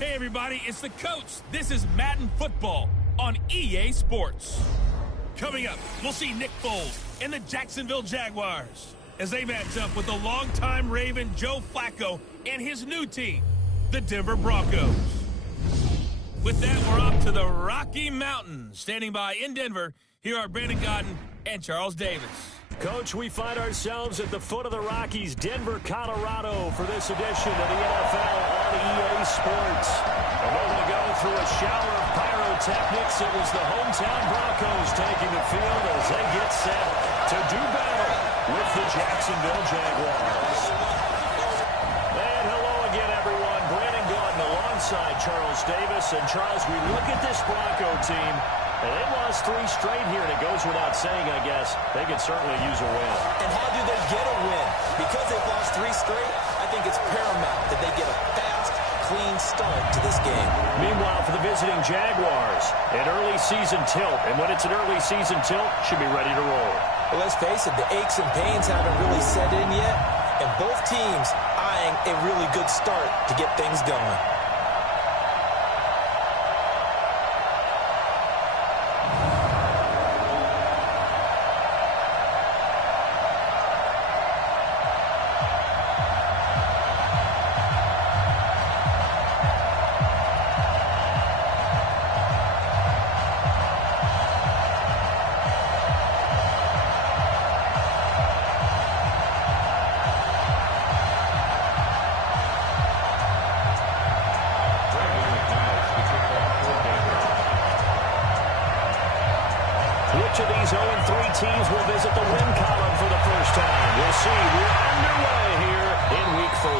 Hey everybody, it's the coach. This is Madden Football on EA Sports. Coming up, we'll see Nick Foles and the Jacksonville Jaguars as they match up with the longtime Raven Joe Flacco and his new team, the Denver Broncos. With that, we're off to the Rocky Mountains. Standing by in Denver, here are Brandon Godden and Charles Davis. Coach, we find ourselves at the foot of the Rockies, Denver, Colorado, for this edition of the NFL on EA Sports. A moment ago, through a shower of pyrotechnics, it was the hometown Broncos taking the field as they get set to do battle with the Jacksonville Jaguars. And hello again, everyone. Brandon Godden alongside Charles Davis. And Charles, we look at this Bronco team. And they lost 3 straight here, and it goes without saying, I guess, they could certainly use a win. And how do they get a win? Because they've lost 3 straight, I think it's paramount that they get a fast, clean start to this game. Meanwhile, for the visiting Jaguars, an early season tilt. And when it's an early season tilt, should be ready to roll. Well, let's face it, the aches and pains haven't really set in yet. And both teams eyeing a really good start to get things going. Which of these 0-3 teams will visit the win column for the first time? We'll see. We're underway here in Week 4.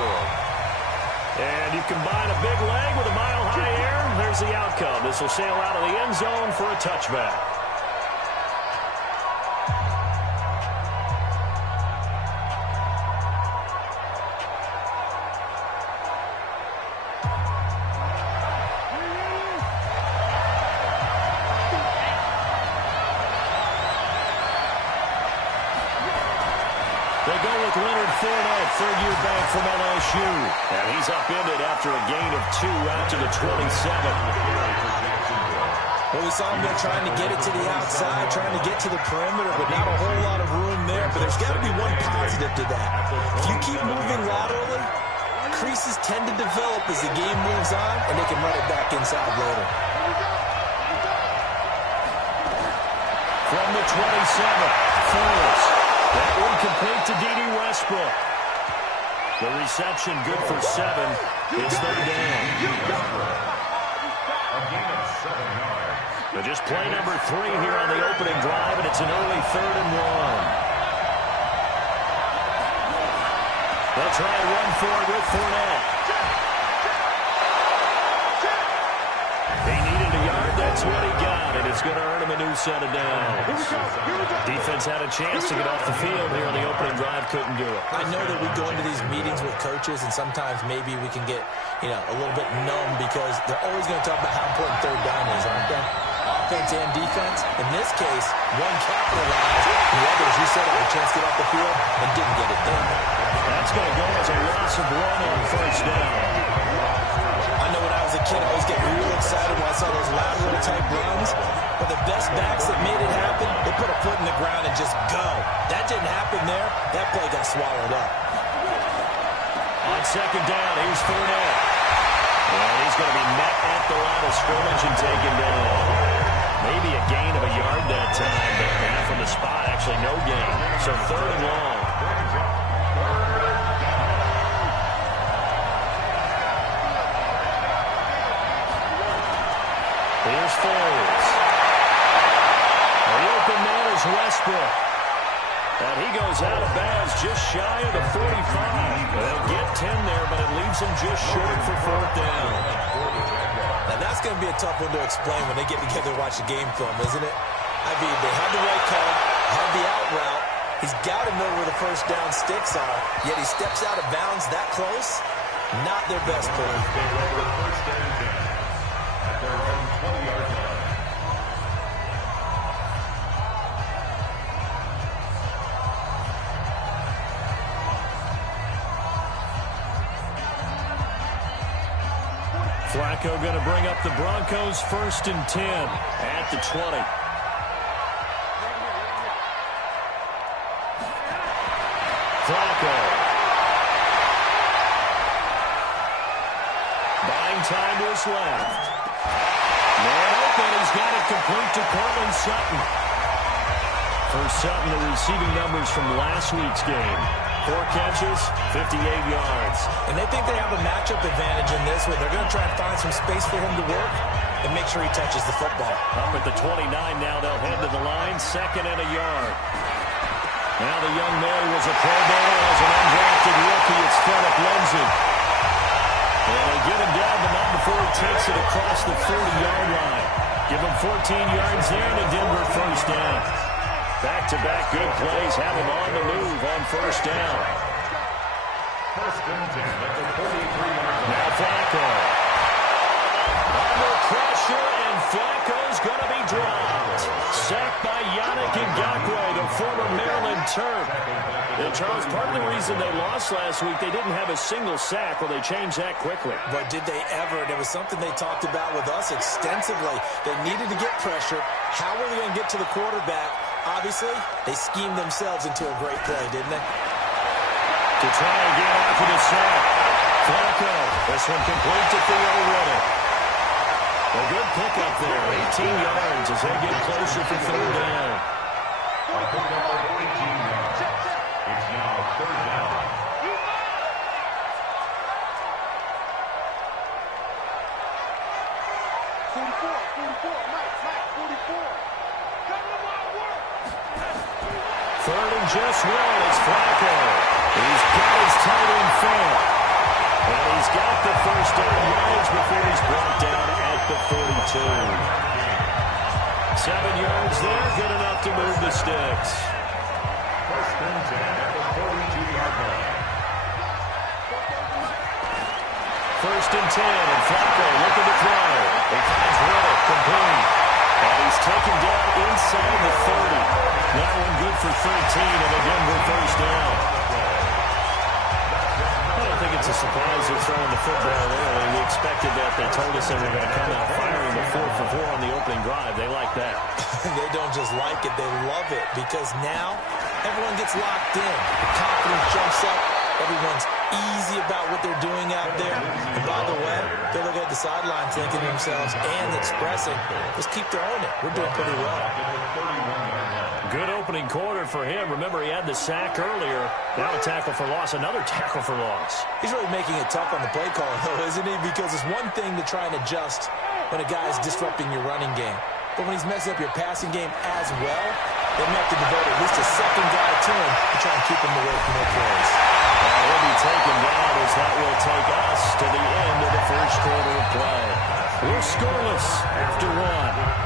And you combine a big leg with a mile-high air, there's the outcome. This will sail out of the end zone for a touchback. They go with Leonard Fournette, third-year back from LSU. And he's upended after a gain of 2 out to the 27. Well, we saw him there trying to get it to the outside, trying to get to the perimeter, but not a whole lot of room there. But there's got to be one positive to that. If you keep moving laterally, creases tend to develop as the game moves on, and they can run it back inside later. From the 27, Foles. That one complete to D.D. Westbrook. The reception good for 7. It's third down. But just play number 3 here on the opening drive, and it's an early 3rd and 1. They'll try to run for it with Fournette. He needed a yard. That's what he got, and it's going to earn him a new set of downs. Defense had a chance to get off the field here on the opening drive, couldn't do it. I know that we go into these meetings with coaches, and sometimes maybe we can get, a little bit numb because they're always going to talk about how important third down is, aren't they? Offense and defense. In this case, one capitalized. The others, you said, had a chance to get off the field and didn't get it done. That's going to go as a loss of 1 on first down. I know when I was a kid, I always get real excited when I saw those lateral-type runs. But the best backs that made it happen, they put a foot in the ground and just go. That didn't happen there. That play got swallowed up. On second down, here's Fournette. And he's going to be met at the line of scrimmage and taken down. Maybe a gain of a yard that time, but from the spot, actually no gain. So 3rd and long. Here's Foles. The open man is Westbrook. And he goes out of bounds just shy of the 45. They'll get 10 there, but it leaves him just short for 4th down. Now that's going to be a tough one to explain when they get together and watch the game film, isn't it? I mean, they had the right call, had the out route. He's got to know where the first down sticks are, yet he steps out of bounds that close. Not their best play. Flacco going to bring up the Broncos 1st and 10 at the 20. Flacco. Buying time to his left. Man open. He's got it complete to Cortland Sutton. For Sutton, the receiving numbers from last week's game. 4 catches, 58 yards. And they think they have a matchup advantage in this one. They're going to try and find some space for him to work and make sure he touches the football. Up at the 29 now, they'll head to the line, 2nd and a yard. Now the young man was a Pro Bowler as an undrafted rookie. It's Philip Lindsay. And they get him down, but not before he takes it across the 40-yard line. Give him 14 yards there and a Denver 1st down. Back-to-back good plays have him on the move on 1st down. Now Flacco. Under pressure, and Flacco's going to be dropped. Sacked by Yannick Ngakoue, the former Maryland Terp. And Charles, part of the reason they lost last week, they didn't have a single sack. Well, they changed that quickly. But did they ever? And it was something they talked about with us extensively. They needed to get pressure. How were they going to get to the quarterback? Obviously, they schemed themselves into a great play, didn't they? To try again after the sack. Flacco. This one complete to Theo Riddick. A good pickup there. 18 yards as they get closer for 3rd down. It's now 3rd down. 3rd and just 1. It's Flacco. He's got his tight end fair. And he's got the 1st down yards before he's brought down at the 42. 7 yards there, good enough to move the sticks. 1st and 10 at the 42-yard line. 1st and 10, and Flacco looking to throw. He finds Riddick complete. And he's taken down inside the 30. That one good for 13 and a Denver 1st down. I don't think it's a surprise they're throwing the football early. We expected that. They told us they were going to come out firing the 4 for 4 on the opening drive. They like that. They don't just like it, they love it, because now everyone gets locked in. The confidence jumps up. Everyone's easy about what they're doing out there. And by the way, they're looking at the sideline thinking to themselves and expressing, let's keep throwing it. We're doing pretty well. Good opening quarter for him. Remember, he had the sack earlier. Now a tackle for loss, another tackle for loss. He's really making it tough on the play call, though, isn't he? Because it's one thing to try and adjust when a guy is disrupting your running game. But when he's messing up your passing game as well, they may have to devote at least a second guy to him to try and keep him away from their plays. He'll be taken down as that will take us to the end of the 1st quarter of play. We're scoreless after 1.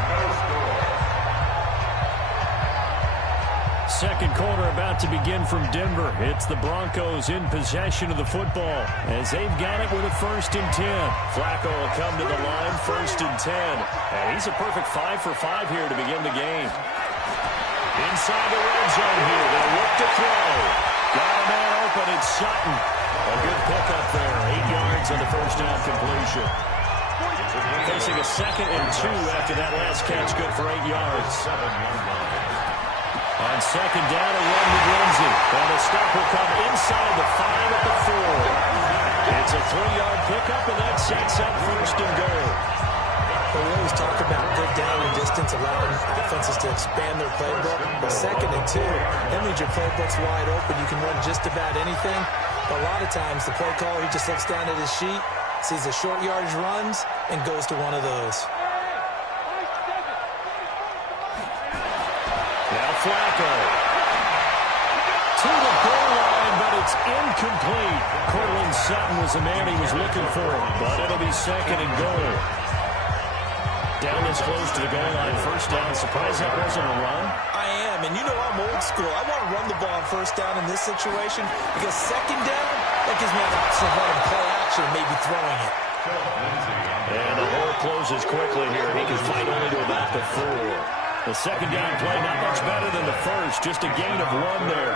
2nd quarter about to begin from Denver. It's the Broncos in possession of the football as they've got it with a 1st and 10. Flacco will come to the line, 1st and 10. And he's a perfect 5 for 5 here to begin the game. Inside the red zone here. They'll look to throw. Got a man open. It's Sutton. A good pickup there. 8 yards on the 1st down completion. Facing a 2nd and 2 after that last catch. Good for 8 yards. On 2nd down, a run with Lindsay. And the stop will come inside the 5 at the 4. It's a 3-yard pickup, and that sets up 1st and goal. We always talk about good down and distance, allowing offenses to expand their playbook. But 2nd and 2, that means your playbook's wide open. You can run just about anything. But a lot of times, the play caller, he just looks down at his sheet, sees the short yardage runs, and goes to one of those. Now Flacco. To the goal line, but it's incomplete. Cortland Sutton was the man he was looking for, but it'll be 2nd and goal. Down this close to the goal line, 1st down. Surprised that wasn't a run? I am, and you know I'm old school. I want to run the ball on 1st down in this situation because 2nd down, that gives me an option of running play action and maybe throwing it. And the hole closes quickly here. He can fight only to about the 4. The 2nd down play not much better than the 1st. Just a gain of 1 there.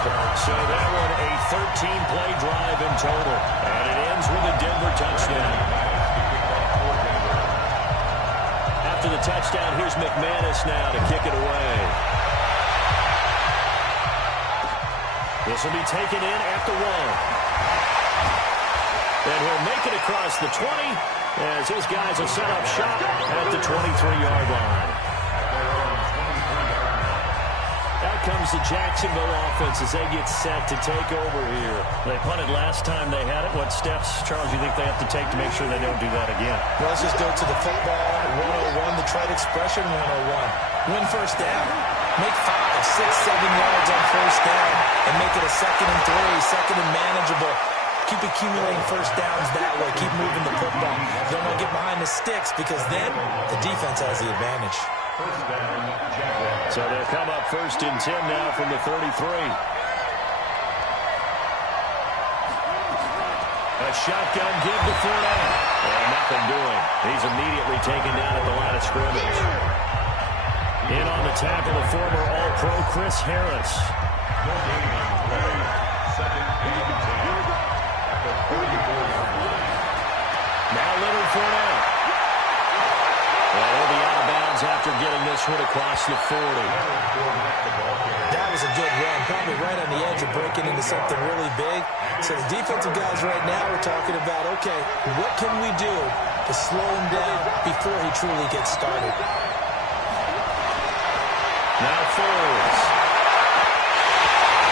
start. So that one a 13-play drive in total. And it ends with a Denver touchdown. After the touchdown, here's McManus now to kick it away. This will be taken in at the 1. And he'll make it across the 20 as his guys will set up shop at the 23-yard line. Out comes the Jacksonville offense as they get set to take over here. They punted last time they had it. What steps, Charles, you think they have to take to make sure they don't do that again? Well, let's just go to the football 101, the trite expression 101. Win first down. Make 5, 6, 7 yards on first down and make it a 2nd and 3, 2nd and manageable. Keep accumulating first downs that way. Keep moving the football. Don't want to get behind the sticks because then the defense has the advantage. So they'll come up 1st and 10 now from the 33. A shotgun give to Fournette. And nothing doing. He's immediately taken down at the line of scrimmage. In on the tackle, the former All-Pro Chris Harris. Now Leonard Fournette. Well, he'll be out of bounds after getting this one across the 40. That was a good run, probably right on the edge of breaking into something really big. So the defensive guys right now are talking about, okay, what can we do to slow him down before he truly gets started? Now Foles.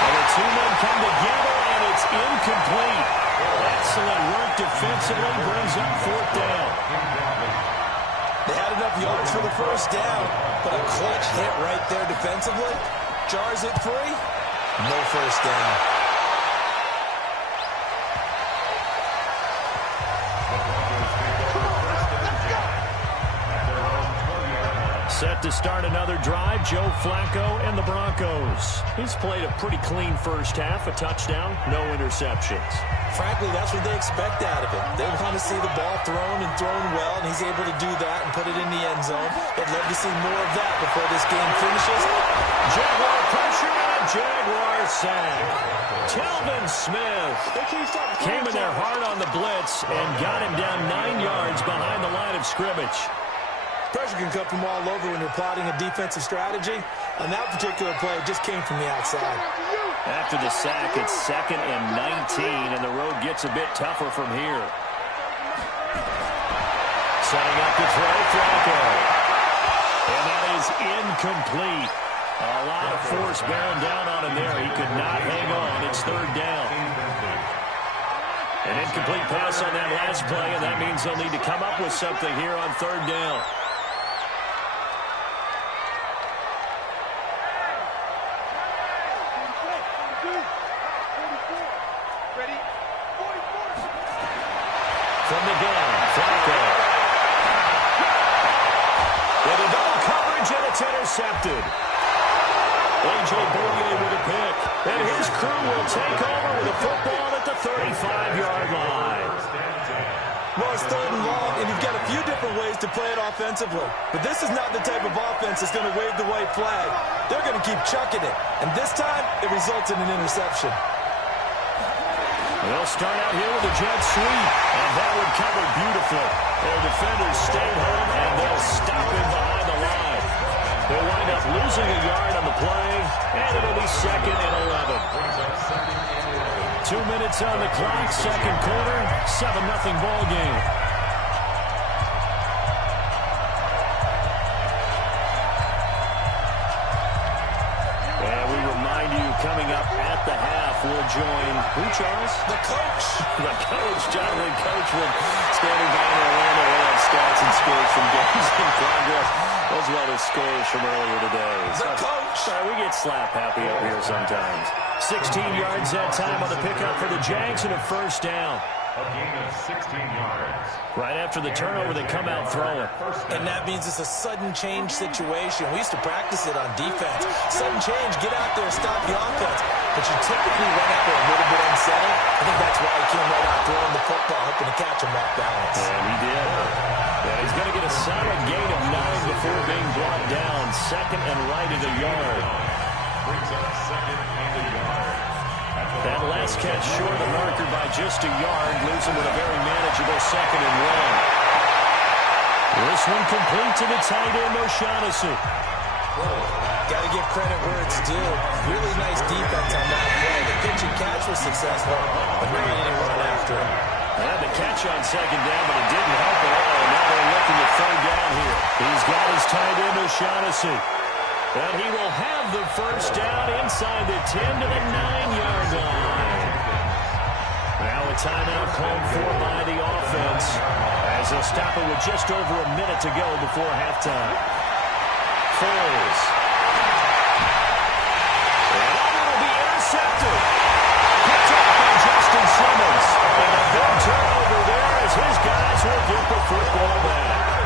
And the two men come together, and it's incomplete. Excellent work defensively, brings up 4th down. They had enough yards for the first down, but a clutch hit right there defensively. Jars it free. No first down. Set to start another drive, Joe Flacco and the Broncos. He's played a pretty clean first half, a touchdown, no interceptions. Frankly, that's what they expect out of him. They want to see the ball thrown and thrown well, and he's able to do that and put it in the end zone. They'd love to see more of that before this game finishes. Jaguar pressure and a Jaguar sack. Telvin Smith came in there hard on the blitz and got him down 9 yards behind the line of scrimmage. Pressure can come from all over when you're plotting a defensive strategy. On that particular play, it just came from the outside. After the sack, it's 2nd and 19, and the road gets a bit tougher from here. Setting up to throw, Flacco. And that is incomplete. A lot of force bearing down on him there. He could not hang on. It's 3rd down. An incomplete pass on that last play, and that means they'll need to come up with something here on 3rd down. From the gun, Flacco. Into double coverage, and it's intercepted. A.J. Bournier with a pick. And his crew will take over with a football at the 35-yard line. Well, it's 3rd and long, and you've got a few different ways to play it offensively. But this is not the type of offense that's going to wave the white flag. They're going to keep chucking it. And this time, it results in an interception. They'll start out here with a jet sweep, and that would cover beautifully. Their defenders stayed home, and they'll stop him behind the line. They'll wind up losing a yard on the play, and it'll be 2nd and 11. 2 minutes on the clock, 2nd quarter, 7-0 ball game. And we remind you, coming up at the half, we'll join who, Charles? The coach. The coach, Jonathan Coachman, standing by in Orlando. We'll have stats and scores from games in progress, as well as scores from earlier today. The coach. Sorry, we get slap happy up here sometimes. 16 yards that time on the pickup for the Jags and a 1st down. A gain of 16 yards. Right after the turnover, they come out throwing. And that means it's a sudden change situation. We used to practice it on defense. Sudden change, get out there, stop the offense. But you typically run out there a little bit unsettled. I think that's why he came right out throwing the football, hoping to catch him off balance. And he did. And he's going to get a solid gain of 9 before being brought down. 2nd and right of the yard. Brings up 2nd and a yard. That last catch short of the marker by just a yard, leaves him with a very manageable 2nd and 1. This one complete to the tight end, O'Shaughnessy. Got to give credit where it's due. Really nice defense on that play. The pitch and catch was successful, but now he didn't run after him. Had the catch on 2nd down, but it didn't help at all. Now they're looking at 3rd down here. He's got his tight end, O'Shaughnessy. And he will have the 1st down inside the 10 to the 9-yard line. Now a timeout called for by the offense as they'll stop it with just over a minute to go before halftime. Foles. And it'll be intercepted. Picked up by Justin Simmons. And a big turnover there as his guys will get the football back.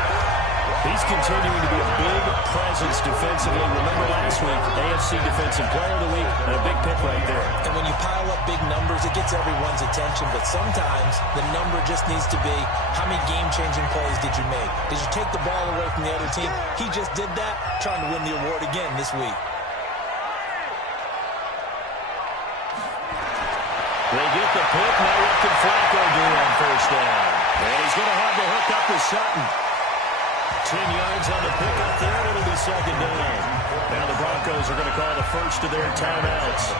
He's continuing to be a big presence defensively. Remember last week, AFC Defensive Player of the Week, and a big pick right there. And when you pile up big numbers, it gets everyone's attention. But sometimes the number just needs to be, how many game-changing plays did you make? Did you take the ball away from the other team? He just did that, trying to win the award again this week. They get the pick. Now what can Flacco do on 1st down? And he's going to have the hook up to Sutton. 10 yards on the pickup there, and it'll be 2nd down. Now the Broncos are going to call the first of their timeouts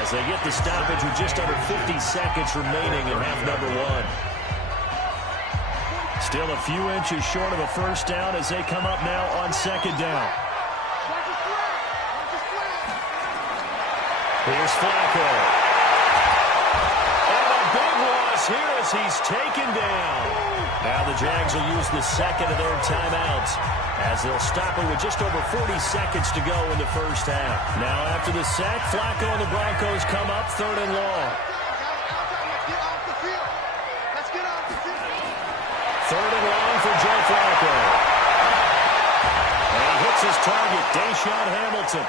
as they get the stoppage with just under 50 seconds remaining in half number 1. Still a few inches short of a 1st down as they come up now on 2nd down. Here's Flacco. And a big loss here as he's taken down. Now the Jags will use the 2nd of their timeouts as they'll stop it with just over 40 seconds to go in the 1st half. Now after the sack, Flacco and the Broncos come up 3rd and long. 3rd and long for Joe Flacco. And he hits his target, Deshaun Hamilton.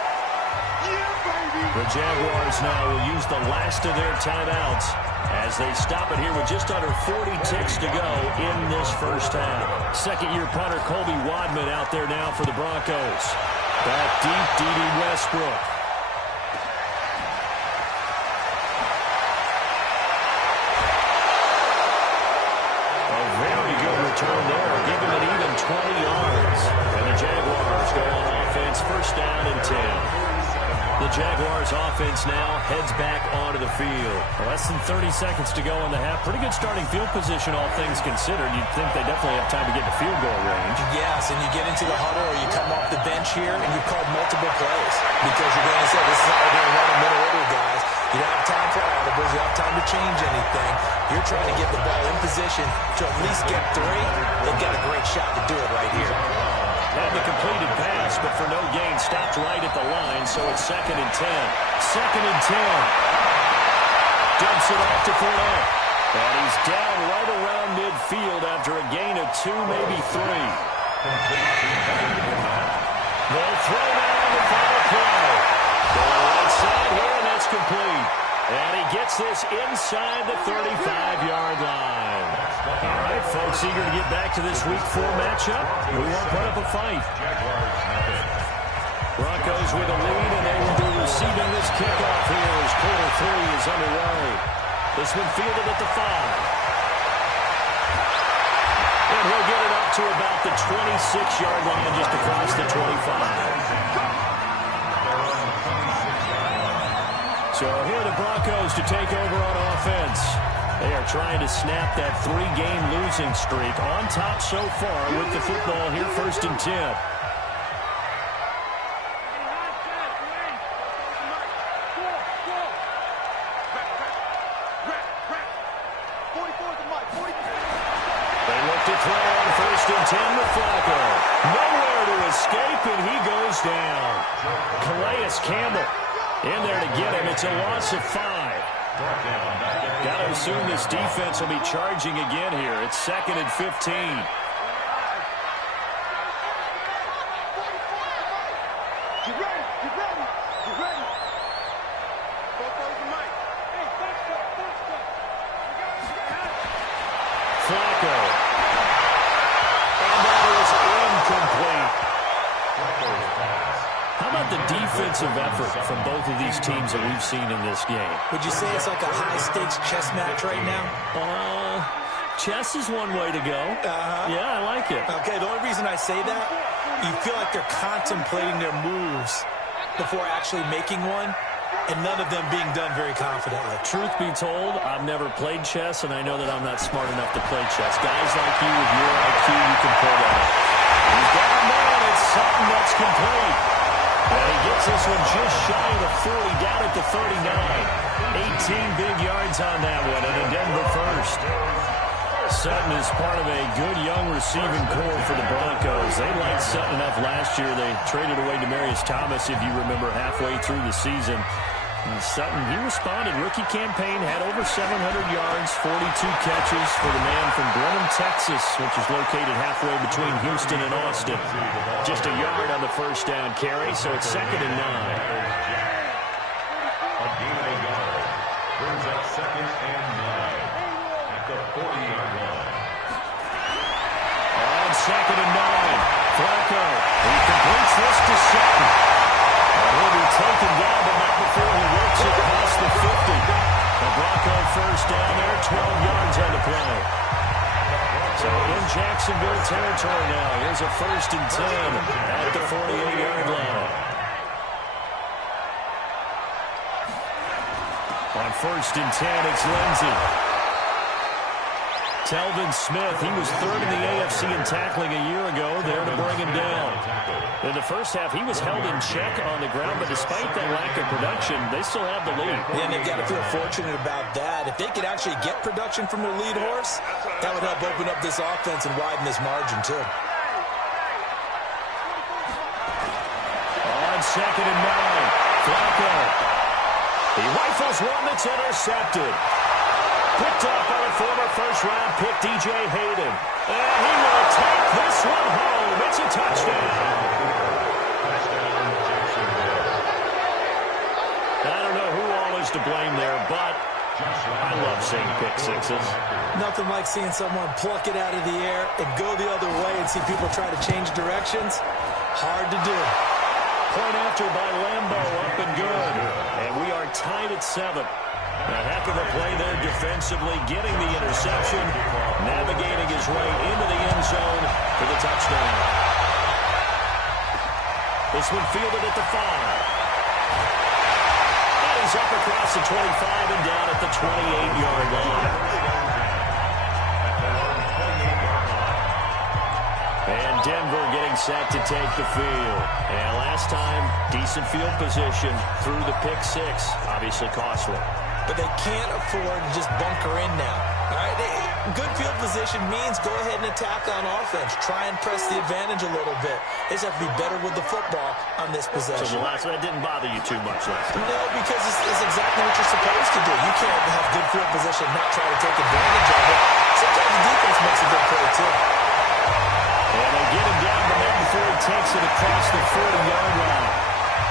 The Jaguars now will use the last of their timeouts as they stop it here with just under 40 ticks to go in this 1st half. 2nd-year punter Colby Wadman out there now for the Broncos. Back deep, D.D. Westbrook. A very good return there, giving it even 20 yards. And the Jaguars go on offense, 1st down and 10. The Jaguars offense now heads back onto the field. Less than 30 seconds to go in the half. Pretty good starting field position, all things considered. You'd think they definitely have time to get to field goal range. Yes, and you get into the huddle or you come off the bench here and you call multiple plays because you're going to say, this is how we're going to run a middle order, guys. You don't have time for audibles. You don't have time to change anything. You're trying to get the ball in position to at least get 3. They've got a great shot to do it right here. Had the completed pass, but for no gain, stopped right at the line, so it's 2nd and 10. 2nd and 10. Dumps it off to Fournette. And he's down right around midfield after a gain of 2, maybe 3. They'll throw now on the final play. Going right side here, and that's complete. And he gets this inside the 35-yard line. All right, folks, eager to get back to this Week 4 matchup. We won't put up a fight. Broncos with a lead, and they will be receiving this kickoff here as quarter 3 is underway. This one fielded at the 5. And he'll get it up to about the 26-yard line just across the 25. So here are the Broncos to take over on offense. They are trying to snap that 3-game losing streak on top so far with the football here, 1st and 10. They look to throw on 1st and 10 with Flacco. Nowhere to escape, and he goes down. Calais Campbell in there to get him. It's a loss of 5. Got to assume this defense will be charging again here. It's 2nd and 15. Flacco. And that is incomplete. How about the defense defensive effort from both of these teams that we've seen in this game. Would you say it's like a high-stakes chess match right now? Chess is one way to go. Yeah, I like it. Okay, the only reason I say that, you feel like they're contemplating their moves before actually making one, and none of them being done very confidently. Truth be told, I've never played chess, and I know that I'm not smart enough to play chess. Guys like you with your IQ, you can pull that up. He's down there, and it's something that's complete. And he gets this one just shy of the 40, down at the 39. 18 big yards on that one, and a Denver first. Sutton is part of a good young receiving core for the Broncos. They liked Sutton enough last year. They traded away Demaryius Thomas, if you remember, halfway through the season. And Sutton, he responded. Rookie campaign, had over 700 yards, 42 catches for the man from Brenham, Texas, which is located halfway between Houston and Austin. Just a yard on the first down carry, so it's 2nd and 9. A gain of a yard brings up 2nd and 9 at the 40-yard line. On 2nd and 9, Flacco, he completes this to Sutton. He'll be taken down, but not before he works it past the 50. The Bronco first down there, 12 yards on the play. So in Jacksonville territory now, here's a 1st and 10 at the 48-yard line. On 1st and 10, it's Lindsey. Telvin Smith, he was 3rd in the AFC in tackling a year ago, there to bring him down. In the first half, he was held in check on the ground, but despite that lack of production, they still have the lead. And they've got to feel fortunate about that. If they could actually get production from their lead horse, that would help open up this offense and widen this margin, too. On 2nd and 9, Flacco. He rifles one that's intercepted. Picked off by the former first-round pick, DJ Hayden. And he will take this one home. It's a touchdown. I don't know who all is to blame there, but I love seeing pick sixes. Nothing like seeing someone pluck it out of the air and go the other way and see people try to change directions. Hard to do. Point after by Lambo, up and good. And we are tied at 7. A heck of a play there defensively, getting the interception, navigating his way into the end zone for the touchdown. This one fielded at the 5. And he's up across the 25 and down at the 28-yard line. And Denver getting set to take the field. And last time, decent field position through the pick 6. Obviously costly. But they can't afford to just bunker in now. All right, good field position means go ahead and attack on offense. Try and press the advantage a little bit. They just have to be better with the football on this possession. So the last one didn't bother you too much last time? No, because it's exactly what you're supposed to do. You can't have good field position and not try to take advantage of it. Sometimes the defense makes a good play, too. And they get him down, but not before he takes it across the 40-yard line.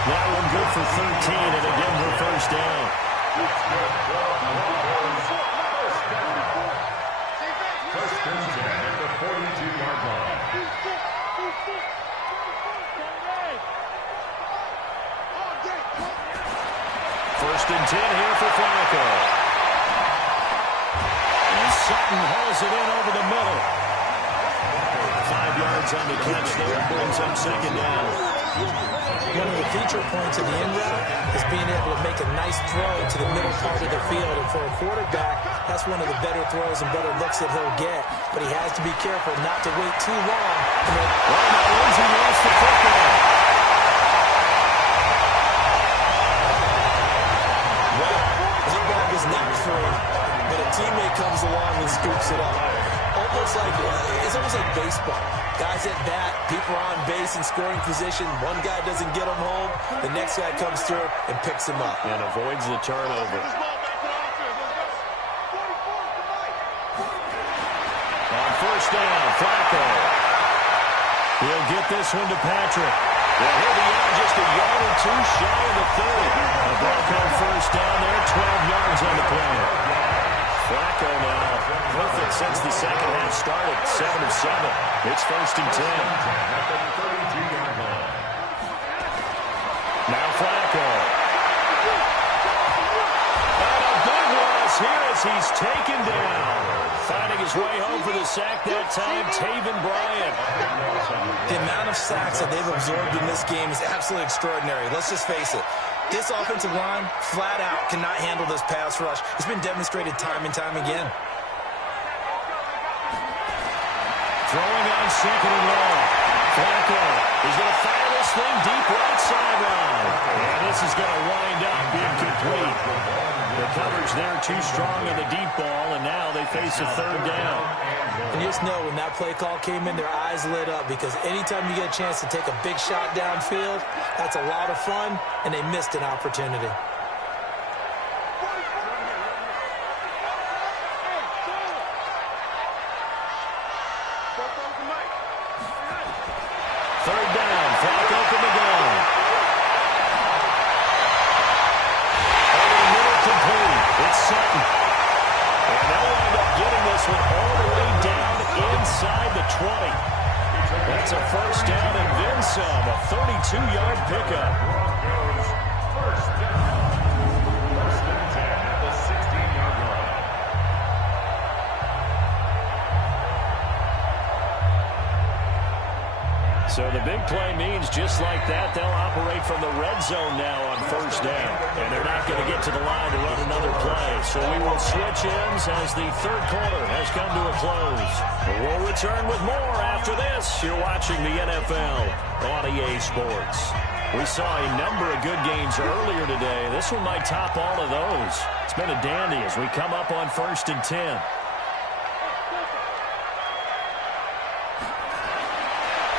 That one good for 13 and a Denver first down. First and 10 at the 42-yard line. First and 10 here for Flacco. And Sutton hauls it in over the middle. 5 yards on the catch there, brings up 2nd down. One of the feature points of the in route is being able to make a nice throw to the middle part of the field. And for a quarterback, that's one of the better throws and better looks that he'll get. But he has to be careful not to wait too long. Well, now Lindsey lost the football. Well, football is not free, but a teammate comes along and scoops it up. It's almost like baseball. Guys at bat, people are on base in scoring position. One guy doesn't get him home. The next guy comes through and picks him up. And avoids the turnover. On first down, Flacco. He'll get this one to Patrick. Well, he'll be out just a yard or two shy of the 30. The Bronco first down there, 12 yards on the play. Flacco now perfect since the second half started. 7 of 7. It's first and 10. Now he's taken down. Finding his way home for the sack that time, Taven Bryan. The amount of sacks that they've absorbed in this game is absolutely extraordinary. Let's just face it. This offensive line, flat out, cannot handle this pass rush. It's been demonstrated time and time again. Throwing on second and long. Flacco is going to fire this thing deep right sideline. And this is going to wind up being complete. The coverage there too strong on the deep ball, and now they face a third down. And you just know when that play call came in, their eyes lit up, because anytime you get a chance to take a big shot downfield, that's a lot of fun, and they missed an opportunity. Third down, Flacco from the gun. Over the middle, complete. It's Sutton. And they'll wind up getting this one all the way down inside the 20. That's a first down and then some, a 32-yard pickup. Broncos first down. First and 10 at the 16-yard line. So the big play means just like that, they'll operate from the red zone now on first down. And they're not going to get to the line to run another play. So we will switch ends as the third quarter has come to a close. We'll return with more after this. You're watching the NFL on EA Sports. We saw a number of good games earlier today. This one might top all of those. It's been a dandy as we come up on first and 10.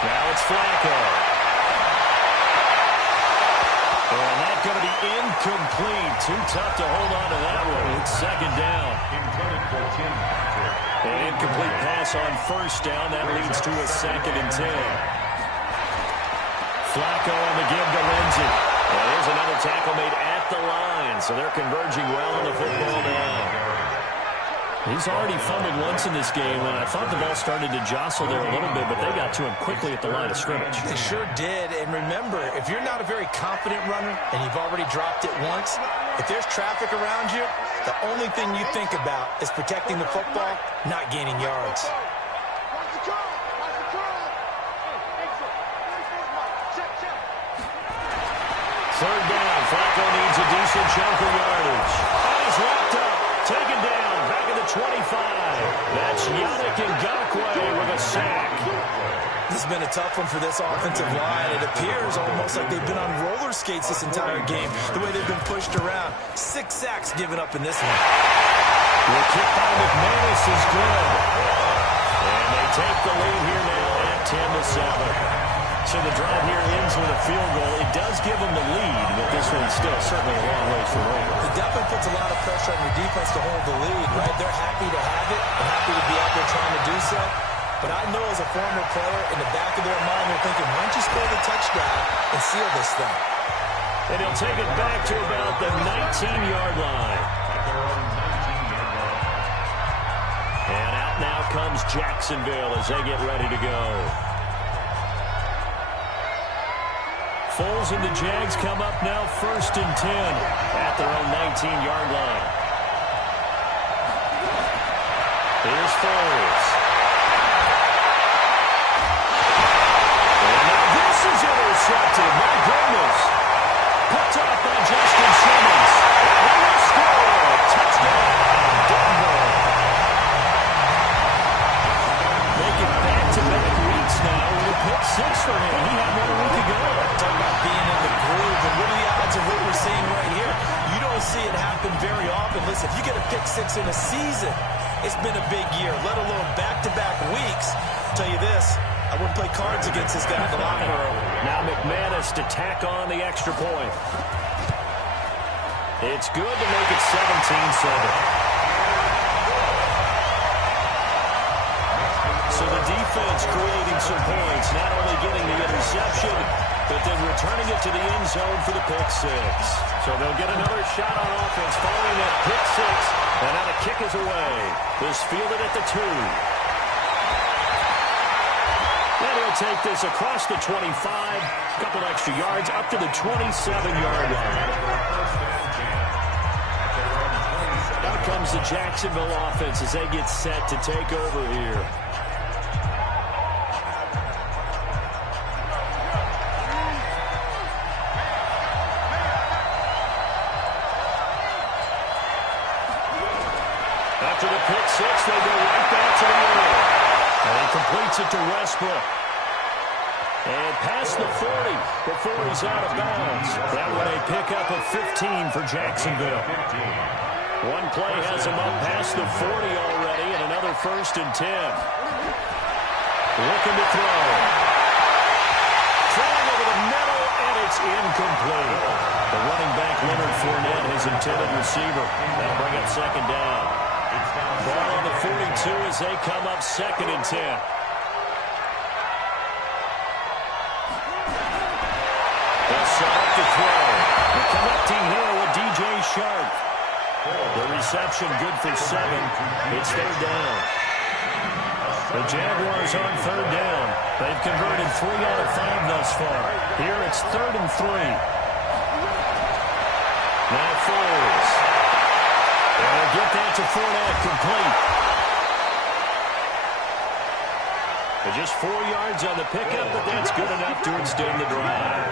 Now it's Flacco. And that's going to be incomplete. Too tough to hold on to that one. It's second down. Intended for Tim Patrick. An incomplete pass on first down. That leads to a second and 10. Flacco on the give to Lindsey. Well, there's another tackle made at the line. So they're converging well on the football now. He's already fumbled once in this game, and I thought the ball started to jostle there a little bit, but they got to him quickly at the line of scrimmage. They sure did, and remember, if you're not a very confident runner and you've already dropped it once, if there's traffic around you, the only thing you think about is protecting the football, not gaining yards. Third down, Flacco needs a decent chunk of yardage. And he's wrapped up, taken down. 25. That's Yannick Ngakoue with a sack. This has been a tough one for this offensive line. It appears almost like they've been on roller skates this entire game, the way they've been pushed around. 6 sacks given up in this one. The kick by McManus is good. And they take the lead here now at 10-7. So the drive here ends with a field goal. It does give them the lead, but this one's still certainly a long ways from over. It definitely puts a lot of pressure on your defense to hold the lead, right? They're happy to have it and happy to be out there trying to do so. But I know as a former player, in the back of their mind, they're thinking, why don't you score the touchdown and seal this thing? And he'll take it back to about the 19-yard line. And out now comes Jacksonville as they get ready to go. Foles and the Jags come up now first and 10 at their own 19-yard line. Here's Foles. And now this is intercepted. My goodness. Picked off by Justin Simmons. And he will score. Touchdown, Denver. Making back-to-back weeks now with a pick 6 for him. He had 1 week ago. Talk about being in the groove, and what are the odds of what we're seeing right here? You don't see it happen very often. Listen, if you get a pick 6 in a season, it's been a big year, let alone back-to-back weeks. I'll tell you this, I wouldn't play cards against this guy in the locker room. Now McManus to tack on the extra point. It's good to make it 17-7. So the defense creating some points, not only getting the interception, but then returning it to the end zone for the pick 6. So they'll get another shot on offense following that pick 6. And now the kick is away. This fielded at the 2. And he'll take this across the 25. A couple extra yards up to the 27-yard line. comes the Jacksonville offense as they get set to take over here. After the pick six, they go right back to the middle. And he completes it to Westbrook. And past the 40 before he's out of bounds. That one a pickup of 15 for Jacksonville. One play has him up past the 40 already, and another 1st and 10. Looking to throw. Throwing over the middle, and it's incomplete. The running back, Leonard Fournette, his intended receiver. That'll bring up 2nd down. Ball on the 42 as they come up 2nd and 10. They'll set up to throw. They're connecting here with DJ Sharp. The reception good for 7. It's 3rd down. The Jaguars on 3rd down. They've converted 3 out of 5 thus far. Here it's 3rd and 3. Now Foles. They'll get that to Fournette, complete. Just 4 yards on the pickup, but that's good enough to extend the drive.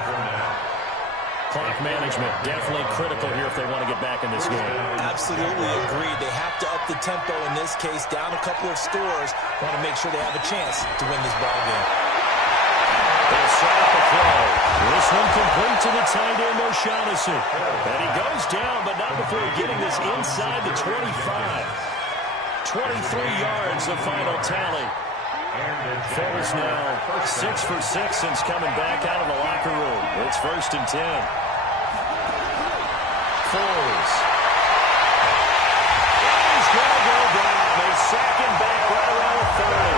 Clock management, definitely critical here if they want to get back in this game. Absolutely agreed. They have to up the tempo in this case, down a couple of scores. Want to make sure they have a chance to win this ball game. They'll set up a throw. This one complete to the tight end, O'Shaughnessy. And he goes down, but not before getting this inside the 25. 23 yards, the final tally. Foles now 6 for 6 since coming back out of the locker room. It's 1st and 10. Foles. He's going to go down. They sack him back right around the 30.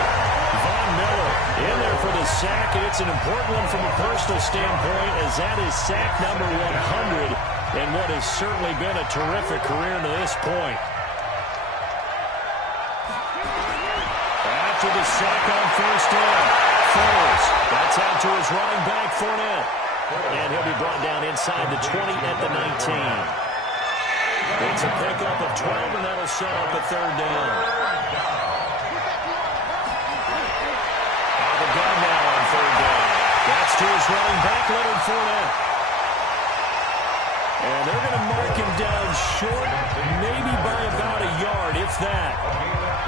Von Miller in there for the sack, and it's an important one from a personal standpoint, as that is sack number 100 in what has certainly been a terrific career to this point. After the sack on 1st down, Foles. That's out to his running back, Fournette. And he'll be brought down inside the 20 at the 19. It's a pickup of 12, and that'll set up a 3rd down. Out of the gun now on 3rd down. That's to his running back, Leonard Fournette. And they're going to mark him down short, maybe by about a yard, if that.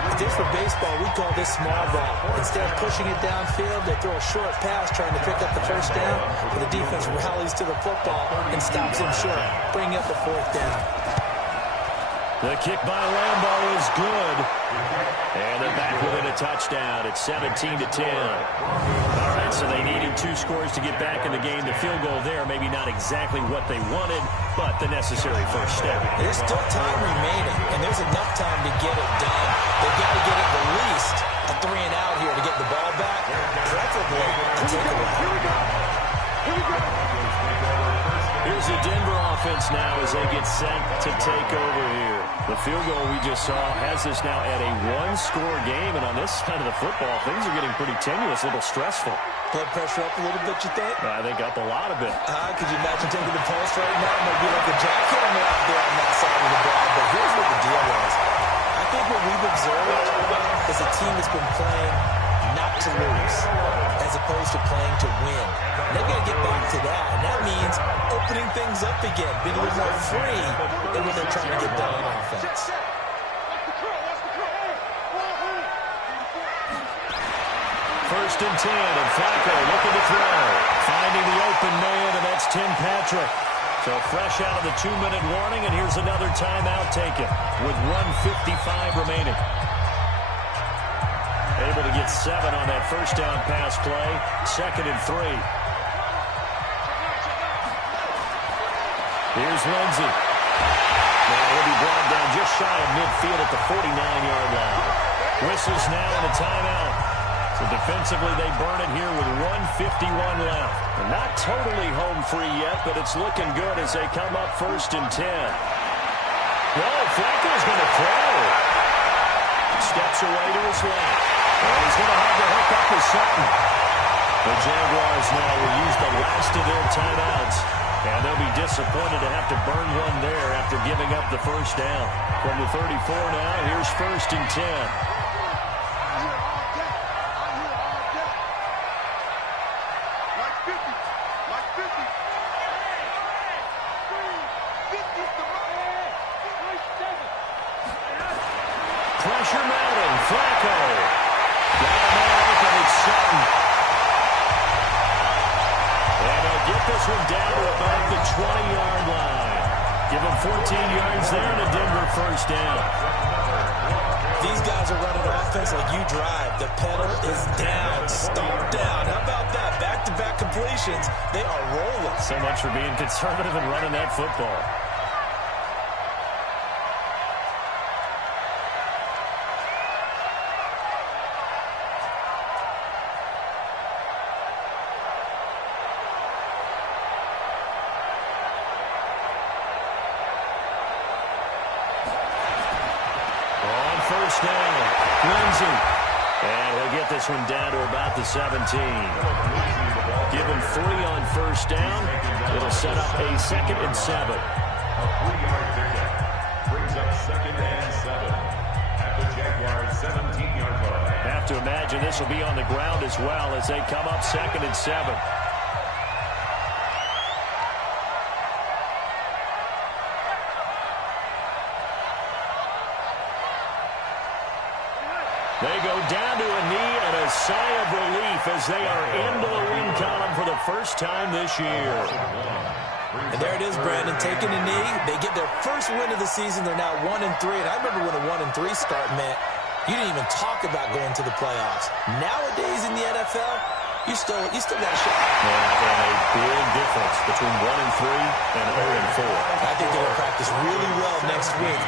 If this were baseball, we call this small ball. Instead of pushing it downfield, they throw a short pass trying to pick up the 1st down, but the defense rallies to the football and stops him short, bringing up the 4th down. The kick by Lambo is good. And they're back within a touchdown. It's 17-10. All right, so they needed 2 scores to get back in the game. The field goal there, maybe not exactly what they wanted, but the necessary first step. There's still time remaining, and there's enough time to get it done. They've got to get at the least a 3 and out here to get the ball back, preferably to take a while. Here we go. Here's the Denver offense now as they get set to take over here. The field goal we just saw has us now at a 1-score game, and on this side of the football, things are getting pretty tenuous, a little stressful. Blood pressure up a little bit, you think? I think up a lot of it. Could you imagine taking the pulse right now? It might be like a jackhammer out there on that side of the ball. But here's what the deal is. I think what we've observed is a team that's been playing not to lose, as opposed to playing to win. They've got to get back to that, and that means opening things up again, being a little more free than when they're trying to get done on offense. First and 10, and Flacco looking to throw. Finding the open man, and that's Tim Patrick. So fresh out of the 2-minute warning, and here's another timeout taken with 1:55 remaining. Able to get 7 on that first down pass play. 2nd and 3. Here's Lindsey. Now he'll be brought down just shy of midfield at the 49-yard line. Whistles now in a timeout. So defensively, they burn it here with 1:51 left. And not totally home free yet, but it's looking good as they come up 1st and 10. Whoa, Flacco's going to throw. Steps away to his left. And he's going to have to hook up with Sutton. The Jaguars now will use the last of their timeouts And they'll be disappointed to have to burn one there after giving up the first down. From the 34 now, here's 1st and 10. Pressure mounting. Flacco. Got a man open. It's Sutton. And they'll get this one down to about the 20-yard line. Give them 14 yards there and a Denver first down. These guys are running offense like you drive. The pedal is down. Stomp down. How about that? Back-to-back completions. They are rolling. So much for being conservative and running that football. First down, Lindsay. And he'll get this one down to about the 17. Give him 3 on first down. It'll set up a 2nd and 7. A 3-yard pickup brings up 2nd and 7 at the Jaguars' 17-yard line. Have to imagine this will be on the ground as well as they come up 2nd and 7. They go down to a knee and a sigh of relief as they are into the win column for the first time this year. And there it is, Brandon, taking a knee. They get their first win of the season. They're now 1-3. And I remember when a 1-3 start meant you didn't even talk about going to the playoffs. Nowadays in the NFL, you still got a shot. Yeah, and a big difference between 1-3 and 0-4. I think they're going to practice really well next week,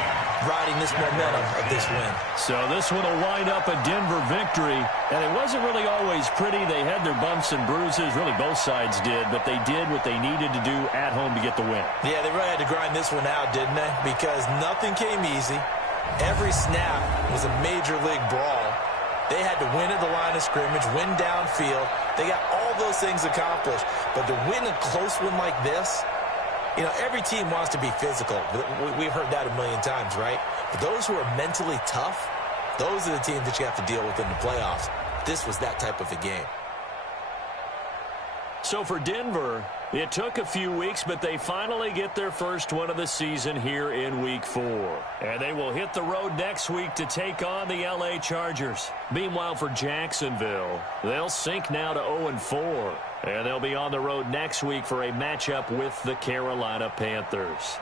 riding this momentum of this win. So this one will wind up a Denver victory, and it wasn't really always pretty. They had their bumps and bruises. Really, both sides did, but they did what they needed to do at home to get the win. Yeah, they really had to grind this one out, didn't they? Because nothing came easy. Every snap was a major league brawl. They had to win at the line of scrimmage, win downfield. They got all those things accomplished. But to win a close one like this, you know, every team wants to be physical. We've heard that a million times, right? But those who are mentally tough, those are the teams that you have to deal with in the playoffs. This was that type of a game. So for Denver, it took a few weeks, but they finally get their first one of the season here in Week 4. And they will hit the road next week to take on the LA Chargers. Meanwhile, for Jacksonville, they'll sink now to 0-4. And they'll be on the road next week for a matchup with the Carolina Panthers.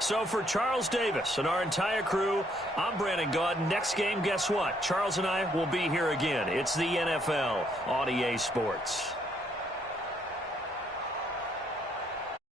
So for Charles Davis and our entire crew, I'm Brandon Gaudin. Next game, guess what? Charles and I will be here again. It's the NFL on EA Sports.